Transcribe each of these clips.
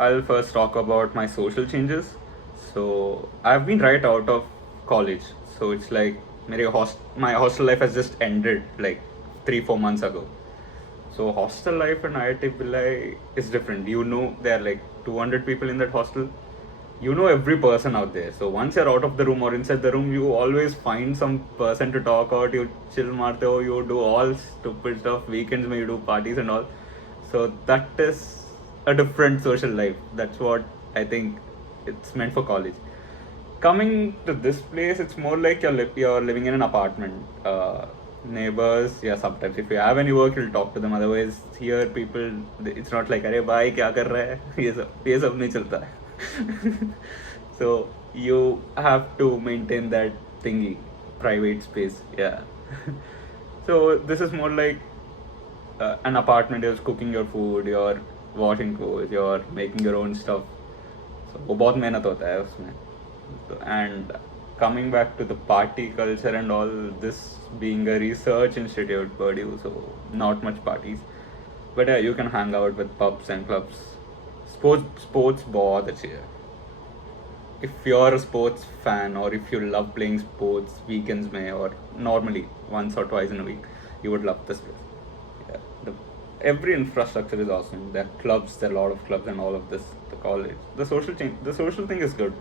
I'll first talk about my social changes. So I've been right out of college. So it's like my hostel life has just ended like 3-4 months ago. So hostel life in IIT Bhilai is different. There are like 200 people in that hostel. You know every person out there. So once you're out of the room or inside the room, you always find some person to talk out. You chill marte ho, you do all stupid stuff. Weekends may you do parties and all. So that is a different social life. That's what I think it's meant for college. Coming to this place, it's more like you're living in an apartment. Neighbors, yeah, sometimes if you have any work, you'll talk to them. Otherwise, here people, it's not like, अरे भाई क्या कर रहा है? ये सब नहीं चलता है. So you have to maintain that thingy, private space. Yeah. So this is more like an apartment. You're cooking your food, you're washing clothes, you're making your own stuff. So वो बहुत मेहनत होता है उसमें. And coming back to the party culture and all, this being a research institute, Purdue, so not much parties. But yeah, you can hang out with pubs and clubs. Sports बहुत अच्छी है. If you're a sports fan or if you love playing sports weekends may or normally once or twice in a week, you would love this place. Yeah, every infrastructure is awesome. There are clubs, there are a lot of clubs and all of this. The college, the social thing is good.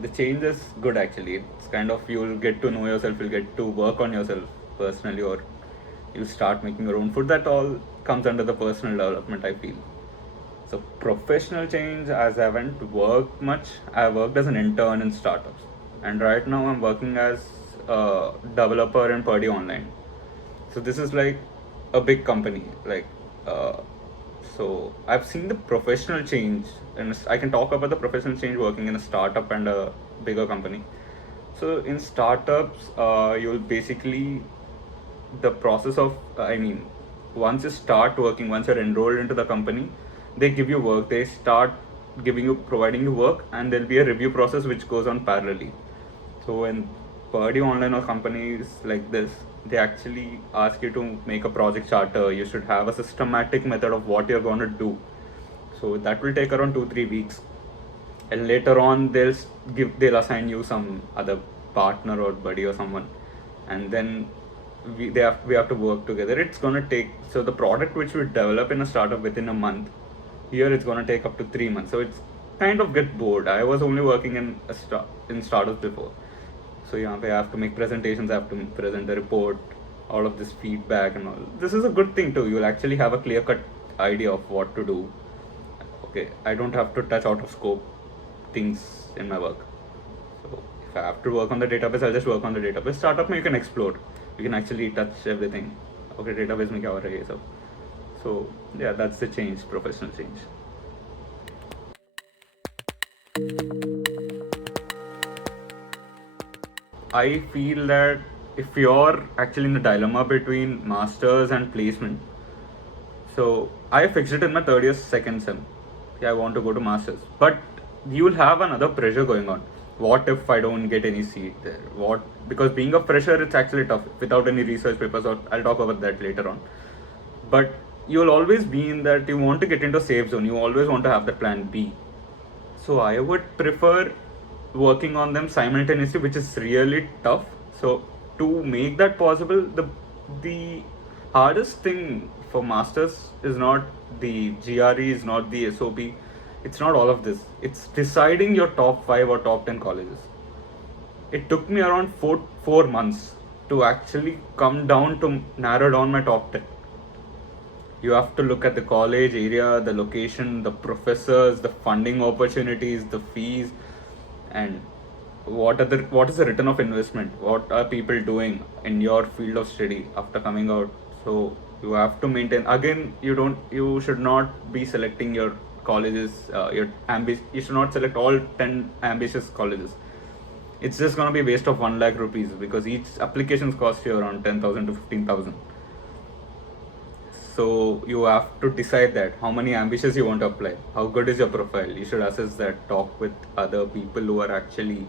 The change is good actually. It's kind of, you'll get to know yourself, you'll get to work on yourself personally, or you'll start making your own food. That all comes under the personal development, I feel. So professional change, as I haven't worked much, I worked as an intern in startups, and right now I'm working as a developer in Purdue Online. So this is like a big company. So I've seen the professional change, and I can talk about the professional change working in a startup and a bigger company. So in startups, you'll basically, the process of, once you start working, once you're enrolled into the company, they give you work. They start providing you work, and there'll be a review process which goes on parallelly. So when Purdue Online or companies like this, they actually ask you to make a project charter. You should have a systematic method of what you're going to do. So that will take around 2-3 weeks, and later on they'll assign you some other partner or buddy or someone, and then we have to work together. It's gonna take, so the product which we develop in a startup within a month, here it's gonna take up to 3 months. So it's kind of get bored. I was only working in startups before. So yeah, I have to make presentations, I have to present the report, all of this feedback and all. This is a good thing too. You'll actually have a clear-cut idea of what to do. Okay, I don't have to touch out of scope things in my work. So if I have to work on the database, I'll just work on the database. Startup mein you can explore. You can actually touch everything. Okay, database mein kya ho raha hai ye sab. So yeah, that's the change, professional change. I feel that if you're actually in the dilemma between masters and placement, so I fixed it in my third year, second sem. Yeah, I want to go to masters, but you'll have another pressure going on. What if I don't get any seat there? Because being a fresher, it's actually tough without any research papers. Or I'll talk about that later on. But you'll always be in that you want to get into a safe zone. You always want to have the plan B. So I would prefer working on them simultaneously, which is really tough. So to make that possible, the hardest thing for masters is not the GRE, is not the SOP. It's not all of this. It's deciding your top 5 or top 10 colleges. It took me around 4 months to actually come down to narrow down my top 10. You have to look at the college area, the location, the professors, the funding opportunities, the fees, and what is the return of investment? What are people doing in your field of study after coming out? So you have to maintain. Again, you should not be selecting your colleges. You should not select all 10 ambitious colleges. It's just gonna be a waste of 1 lakh rupees, because each applications cost you around 10,000 to 15,000. So you have to decide that how many ambitious you want to apply, how good is your profile. You should assess that, talk with other people who are actually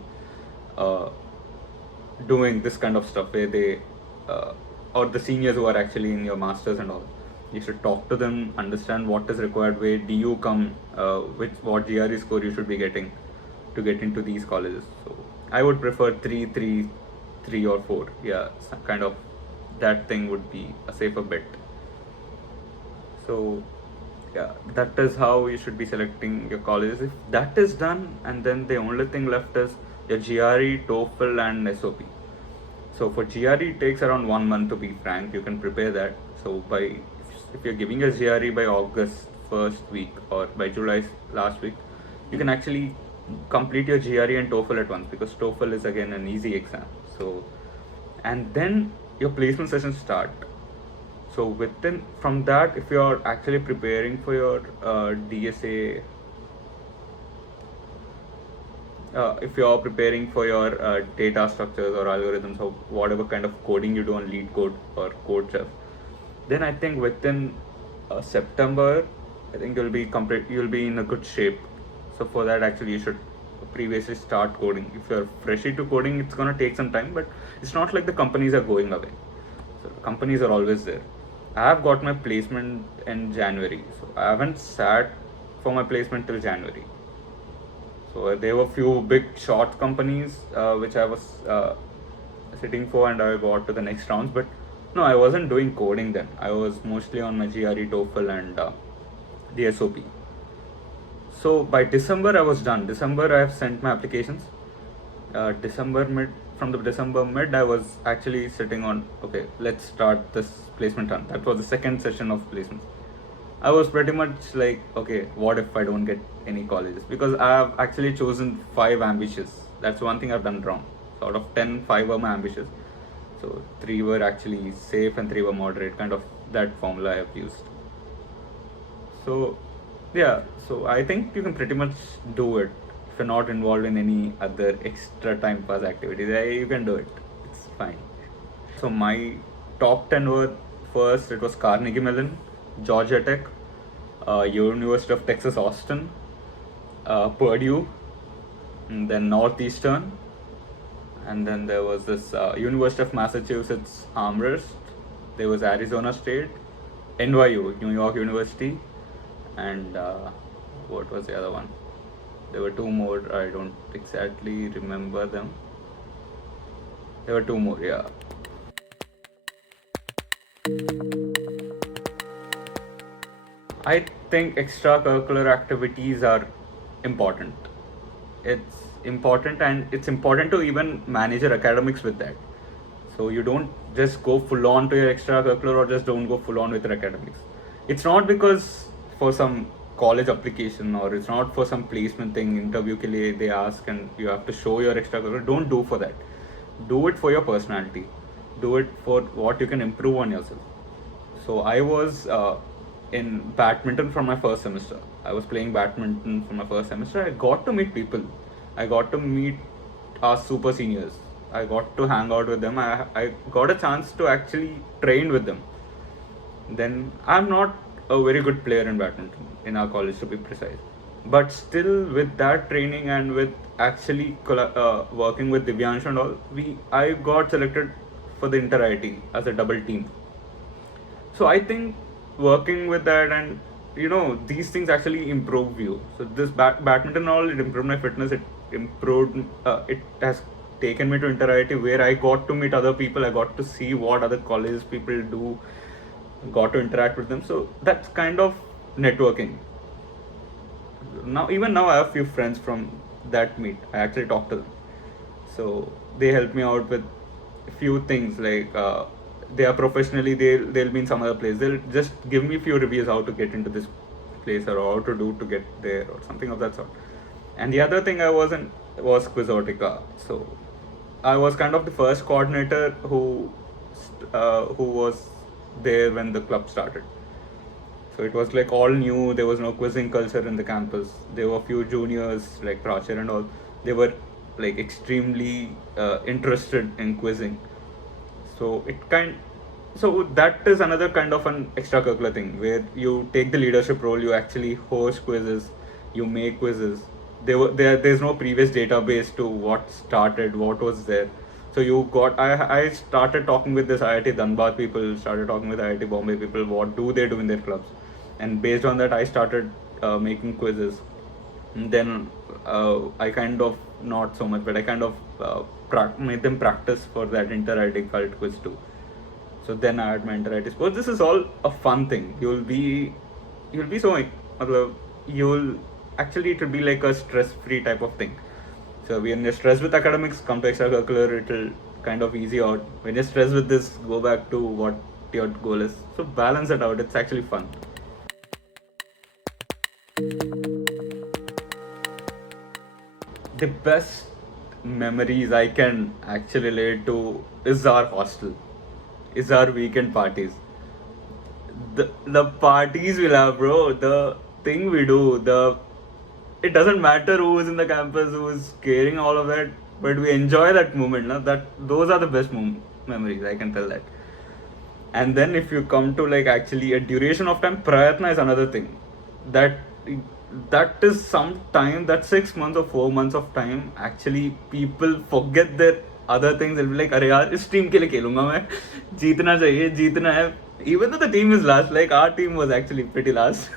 doing this kind of stuff where they or the seniors who are actually in your masters and all, you should talk to them, understand what is required, where do you come, what GRE score you should be getting to get into these colleges. So I would prefer 3 or 4. Yeah, some kind of that thing would be a safer bet. So yeah, that is how you should be selecting your colleges. If that is done, and then the only thing left is your GRE, TOEFL, and SOP. So for GRE, it takes around 1 month, to be frank. You can prepare that. So if you're giving a GRE by August first week or by July last week, you can actually complete your GRE and TOEFL at once, because TOEFL is again an easy exam. So, and then your placement sessions start. So from that, if you're actually preparing for your DSA, if you're preparing for your data structures or algorithms or whatever kind of coding you do on lead code or code chef, then I think within September, I think you'll be in a good shape. So for that, actually, you should previously start coding. If you're freshy to coding, it's gonna take some time, but it's not like the companies are going away. So companies are always there. I have got my placement in January, so I haven't sat for my placement till January. So there were few big short companies which I was sitting for, and I got to the next rounds. But no, I wasn't doing coding then. I was mostly on my GRE, TOEFL, and the SOP. So by December I was done. December I have sent my applications. From the December mid, I was actually sitting on, okay, let's start this placement run. That was the second session of placements. I was pretty much like, okay, what if I don't get any colleges? Because I have actually chosen 5 ambitious. That's one thing I've done wrong. So out of 10, 5 were my ambitious. So 3 were actually safe and 3 were moderate, kind of that formula I have used. So yeah, so I think you can pretty much do it. If you're not involved in any other extra time pass activities, you can do it. It's fine. So my top 10 were, first it was Carnegie Mellon, Georgia Tech, University of Texas Austin, Purdue, and then Northeastern, and then there was this University of Massachusetts Amherst, there was Arizona State, NYU, New York University, and what was the other one? There were 2 more, I don't exactly remember them. There were 2 more, yeah. I think extracurricular activities are important. It's important, and it's important to even manage your academics with that. So you don't just go full on to your extracurricular, or just don't go full on with your academics. It's not because for some college application, or it's not for some placement thing, interview ke liye they ask and you have to show your extracurricular. Don't do for that. Do it for your personality. Do it for what you can improve on yourself. So I was in badminton from my first semester. I was playing badminton from my first semester. I got to meet people. I got to meet our super seniors. I got to hang out with them. I got a chance to actually train with them. Then I'm not a very good player in badminton in our college, to be precise. But still, with that training and with actually working with Divyanshu and all, I got selected for the inter-IIT as a double team. So I think working with that, and these things actually improve you. So this badminton and all, it improved my fitness. It improved. It has taken me to inter-IIT, where I got to meet other people. I got to see what other colleges people do. Got to interact with them. So that's kind of networking. Even now I have few friends from that meet. I actually talk to them. So they help me out with a few things, like they are professionally, they'll be in some other place. They'll just give me few reviews how to get into this place, or how to do to get there, or something of that sort. And the other thing I was in was Quizzotica. So I was kind of the first coordinator who was there when the club started. So it was like all new. There was no quizzing culture in the campus. There were few juniors like Prachar and all. They were like extremely interested in quizzing. So that is another kind of an extracurricular thing, where you take the leadership role. You actually host quizzes. You make quizzes. There's no previous database to what started, what was there. So I started talking with this IIT Dhanbad people, started talking with IIT Bombay people, what do they do in their clubs? And based on that, I started making quizzes. And then I kind of, not so much, but I kind of made them practice for that inter-IIT cult quiz too. So then I had my inter-IIT sports. This is all a fun thing. You'll be so, you'll actually, it will be like a stress-free type of thing. So when you're stressed with academics, come to extracurricular, it'll kind of easy out. When you're stressed with this, go back to what your goal is. So balance it out. It's actually fun. The best memories I can actually relate to is our hostel, is our weekend parties. The parties we'll have, bro. The thing we do, it doesn't matter who is in the campus, who is caring all of that, but we enjoy that moment. Na? Those are the best memories. I can tell that. And then if you come to like actually a duration of time, prayatna is another thing. That that is some time, that 6 months or 4 months of time. Actually, people forget their other things. They'll be like, "अरे यार, इस team के लिए खेलूंगा मैं, जीतना चाहिए, जीतना है." Even though the team is last, like our team was actually pretty last.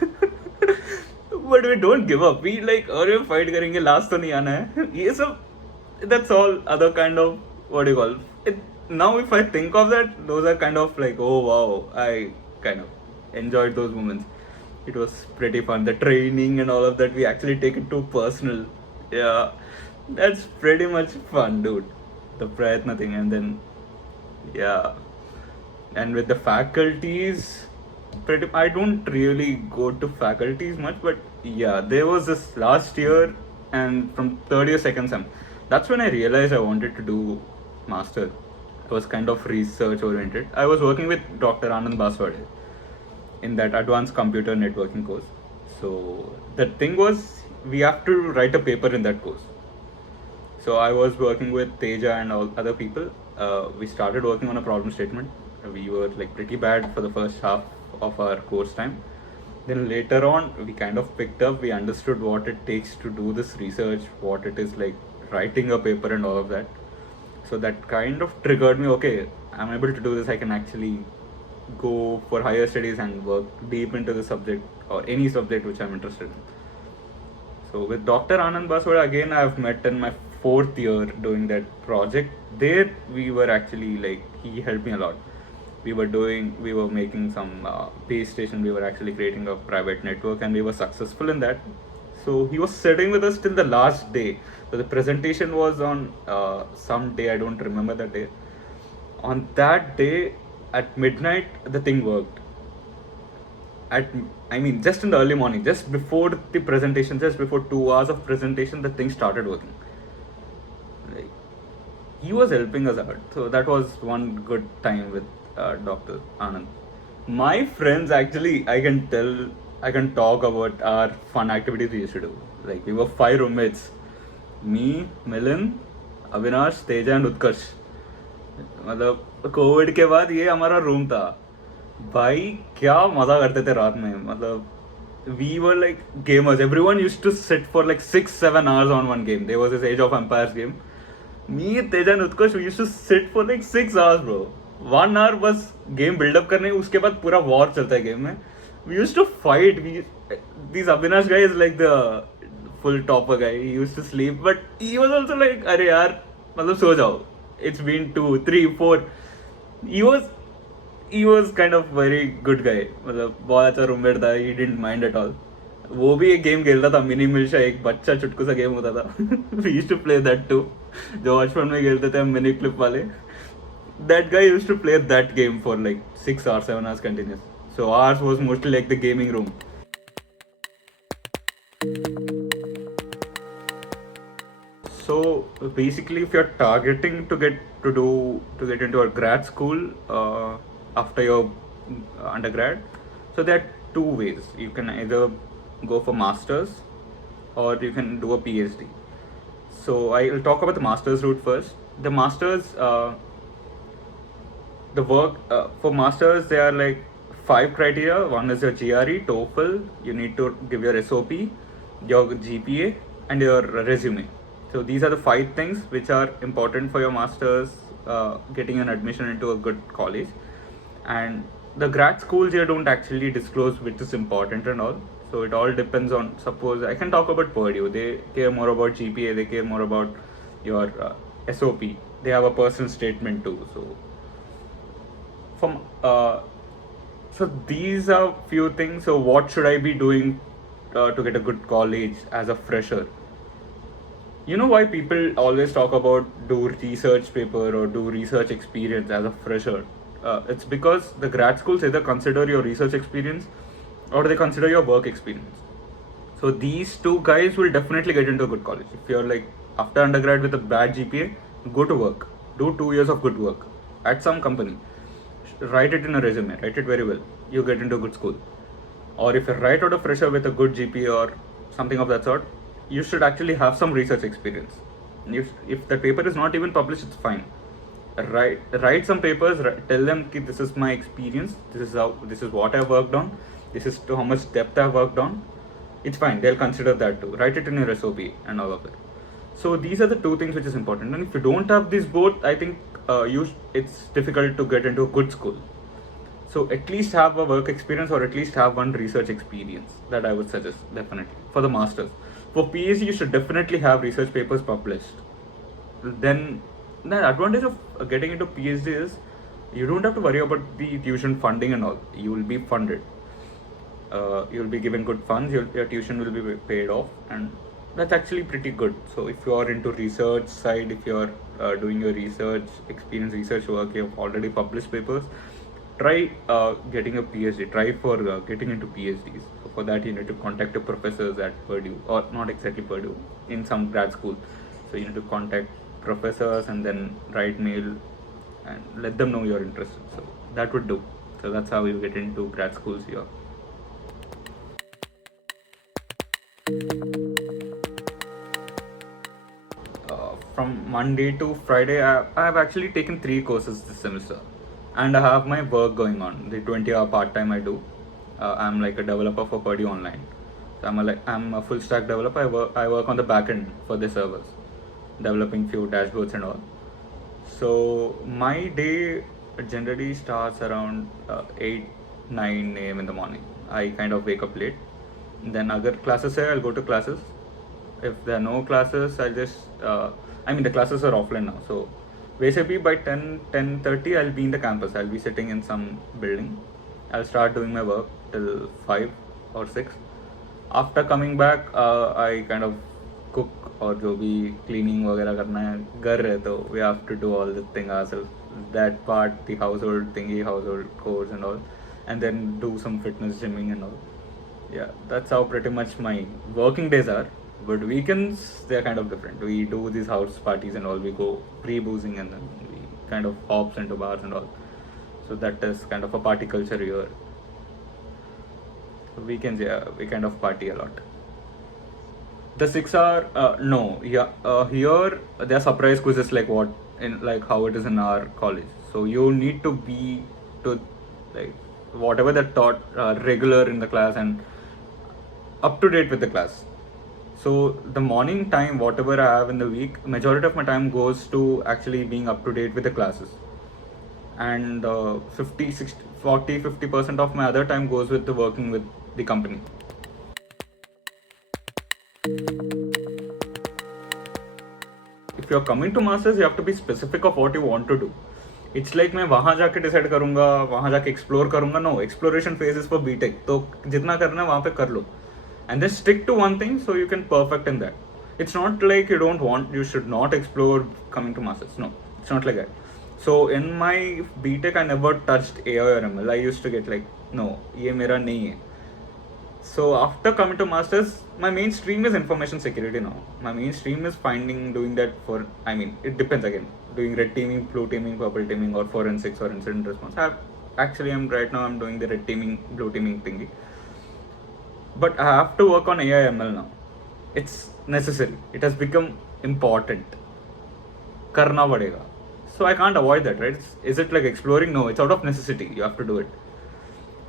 But we don't give up. We like, अरे fight करेंगे, last तो नहीं आना है. ये सब, that's all other kind of, what do you call it? Now if I think of that, those are kind of like, oh wow, I kind of enjoyed those moments. It was pretty fun. The training and all of that, we actually take it too personal. Yeah, that's pretty much fun, dude. The prayatna thing, and then yeah, and with the faculties, I don't really go to faculties much, but yeah, there was this last year, and from third year, second sem, that's when I realized I wanted to do master. It was kind of research oriented. I was working with Dr. Anand Baswade in that advanced computer networking course. So the thing was, we have to write a paper in that course. So I was working with Teja and all other people. We started working on a problem statement. We were like pretty bad for the first half of our course time. Then later on, we kind of picked up. We understood what it takes to do this research, what it is like writing a paper and all of that. So that kind of triggered me. Okay, I'm able to do this. I can actually go for higher studies and work deep into the subject or any subject which I'm interested in. So with Dr. Anand Baswade, again, I've met in my fourth year doing that project. There we were actually like, he helped me a lot. We were making some base station. We were actually creating a private network, and we were successful in that. So he was sitting with us till the last day. So the presentation was on some day, I don't remember the day. On that day, at midnight, the thing worked. Just in the early morning, just before the presentation, just before 2 hours of presentation, the thing started working. Like, he was helping us out. So that was one good time with Dr. Anand. My friends, actually, I can talk about our fun activities we used to do. Like, we were 5 roommates. Me, Milan, Avinash, Teja and Utkarsh. मतलब Covid के बाद ये हमारा room था भाई, क्या मजा करते थे रात में. मतलब we were like gamers. Everyone used to sit for like 6-7 hours on one game. There was this Age of Empires game. Me, Teja and Utkarsh, we used to sit for like 6 hours, bro. 1 hour बस game build up करने, उसके बाद पूरा war चलता है game में. We used to fight. This Abhinash guy is like the full topper guy. He used to sleep, but he was also like, अरे यार, मतलब सो जाओ. It's been 2, 3, 4. He was kind of very good guy. मतलब बहुत अच्छा roommate था. He didn't mind at all. वो भी एक गेम खेलता था, मिनी मिल्शा, एक बच्चा चुटकू सा गेम होता था. We used to play that too. जो बचपन में खेलते थे मिनी क्लिप वाले. That guy used to play that game for like 6 or 7 hours continuous. So ours was mostly like the gaming room. So basically, if you're targeting to get into a grad school after your undergrad, so there are 2 ways. You can either go for masters or you can do a PhD. So I'll talk about the masters route first. The masters, the work for masters, there are like 5 criteria. One is your GRE, TOEFL. You need to give your SOP, your GPA, and your resume. So these are the 5 things which are important for your masters getting an admission into a good college. And the grad schools here don't actually disclose which is important and all. So it all depends on, suppose I can talk about Purdue. They care more about GPA, they care more about your SOP. They have a personal statement too. So from so these are few things. So what should I be doing to get a good college as a fresher? You know why people always talk about do research paper or do research experience as a fresher? It's because the grad schools either consider your research experience or they consider your work experience. So these two guys will definitely get into a good college. If you're like after undergrad with a bad GPA, go to work. Do 2 years of good work at some company. Write it in a resume. Write it very well. You get into a good school. Or if you're right out of fresher with a good GPA or something of that sort, you should actually have some research experience. If the paper is not even published, it's fine. Write some papers. Tell them that this is my experience. This is what I worked on. This is to how much depth I worked on. It's fine. They'll consider that too. Write it in your SOP and all of it. So these are the two things which is important. And if you don't have these both, I think it's difficult to get into a good school. So at least have a work experience or at least have one research experience. That I would suggest definitely for the masters. For PhD, you should definitely have research papers published. Then the advantage of getting into PhD is you don't have to worry about the tuition funding and all. You will be funded. You'll be given good funds. Your tuition will be paid off, and that's actually pretty good. So if you are into research side, if you are doing your research experience, research work, you have already published papers, try getting a PhD. Try for getting into PhDs. So for that, you need to contact your professors at Purdue, or not exactly Purdue, in some grad school. So you need to contact professors and then write mail and let them know you're interested. So that would do. So that's how you get into grad schools here. From Monday to Friday, I have actually taken 3 courses this semester, and I have my work going on. The 20-hour part-time I do. I'm like a developer for Purdue Online. So I'm a full stack developer. I work on the back end for the servers, developing few dashboards and all. So my day generally starts around 8-9 a.m. in the morning. I kind of wake up late. Then other classes say I'll go to classes. If there are no classes, I'll just the classes are offline now. So basically by 10:30 I'll be in the campus. I'll be sitting in some building. I'll start doing my work till 5 or 6. After coming back, I kind of cook or जो भी cleaning वगैरह करना है घर है तो we have to do all the thing ourselves. That part, the household chores and all, and then do some fitness gymming and all. Yeah, that's how pretty much my working days are. But weekends, they're kind of different. We do these house parties and all. We go pre-boozing and then we kind of hops into bars and all. So that is kind of a party culture here. So weekends, yeah, we kind of party a lot. The 6 hour, no, yeah, here there are surprise quizzes like how it is in our college. So you need to be to like whatever they're taught regular in the class and up to date with the class. So the morning time, whatever I have in the week, majority of my time goes to actually being up to date with the classes. And 50% of my other time goes with the working with the company. If you're coming to masters, you have to be specific of what you want to do. It's like मैं वहाँ जाके decide करूँगा, वहाँ जाके explore करूँगा. No, exploration phase is for BTech. तो जितना करना है वहाँ पे कर लो. And then stick to one thing so you can perfect in that. It's not like you should not explore coming to masters. No, it's not like that. So in my BTech, I never touched AI or ML. I used to get like, no, ये मेरा नहीं है. So after coming to masters, my main stream is information security now. My main stream is doing that it depends again. Doing red teaming, blue teaming, purple teaming, or forensics or incident response. Right now I'm doing the red teaming, blue teaming thingy. But I have to work on AI ML now. It's necessary. It has become important. Karna padega. So I can't avoid that, right? Is it like exploring? No, it's out of necessity. You have to do it.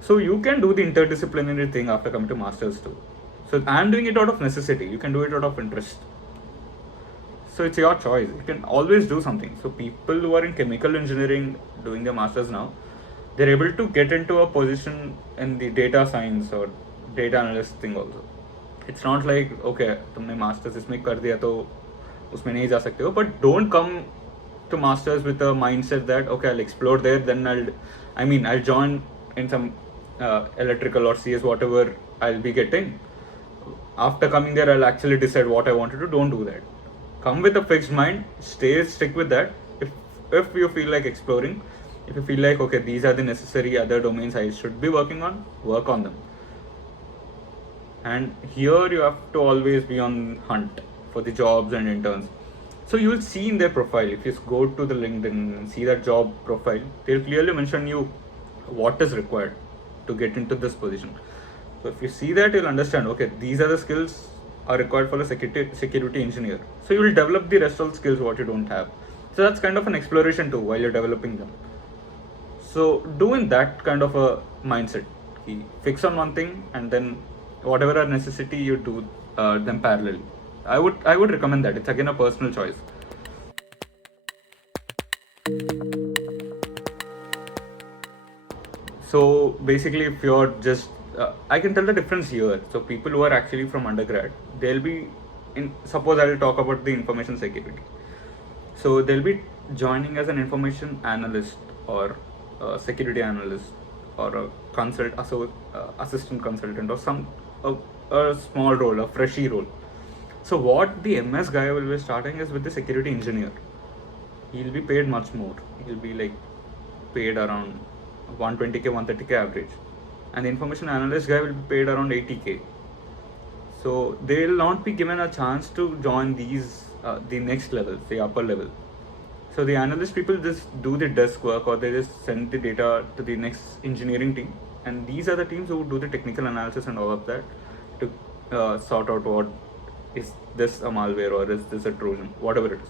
So you can do the interdisciplinary thing after coming to masters too. So I'm doing it out of necessity. You can do it out of interest. So it's your choice. You can always do something. So people who are in chemical engineering doing their masters now, they're able to get into a position in the data science or data analyst thing also. It's not like okay तुमने masters इसमें कर दिया तो उसमें नहीं जा सकते हो, but don't come to masters with a mindset that okay I'll explore there, then I'll join in some electrical or CS whatever I'll be getting. After coming there I'll actually decide what I want to do. Don't do that. Come with a fixed mind, stick with that. If you feel like exploring, if you feel like okay these are the necessary other domains I should be working on, work on them. And here you have to always be on hunt for the jobs and interns. So you will see in their profile, if you go to the LinkedIn and see that job profile, they'll clearly mention you what is required to get into this position. So if you see that, you'll understand, okay, these are the skills are required for a security engineer. So you will develop the rest of the skills what you don't have. So that's kind of an exploration too while you're developing them. So do in that kind of a mindset. Fix on one thing and then whatever are necessity you do them parallelly. I would recommend that. It's again a personal choice. So basically, if you're just I can tell the difference here. So people who are actually from undergrad, they'll be in. Suppose I will talk about the information security. So they'll be joining as an information analyst or a security analyst or a assistant consultant or some a small role, a freshy role. So what the MS guy will be starting is with the security engineer. He'll be paid much more. He'll be like paid around 120k, 130k average, and the information analyst guy will be paid around 80k. So they will not be given a chance to join these the next level, the upper level. So the analyst people just do the desk work or they just send the data to the next engineering team, and these are the teams who do the technical analysis and all of that to sort out what is this a malware or is this a Trojan, whatever it is.